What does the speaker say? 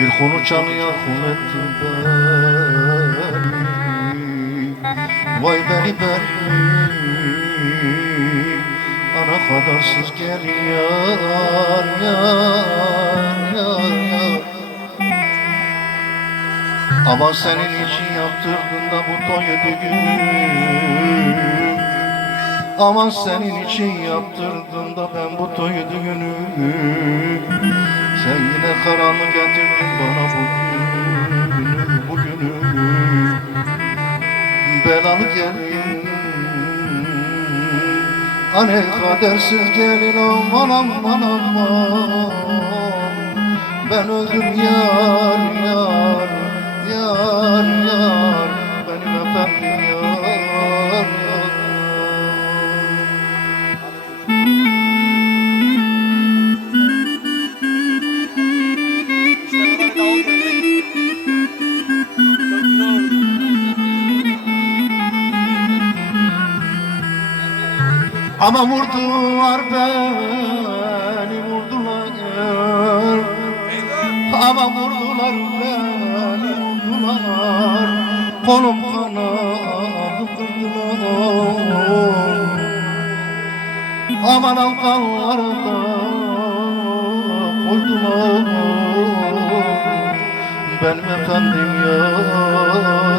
Bir konu çalıyor hun ettin beni Vay beni beni Ana kadarsız gel yar yar yar. Yar Ama senin için yaptırdın da bu toyu düğünü Aman senin için yaptırdım da ben bu toyu düğünü Sen yine karanlık getirdin bana bugünü Bugünü Belalı gelin. Hani kadersiz gelin aman aman aman. Ben öldüm yar Ama vurdular beni vurdular. Ama vurdular beni vurdular. Kolum kanadı kırdılar. Aman alkanlarda koydular. Benim efendim yar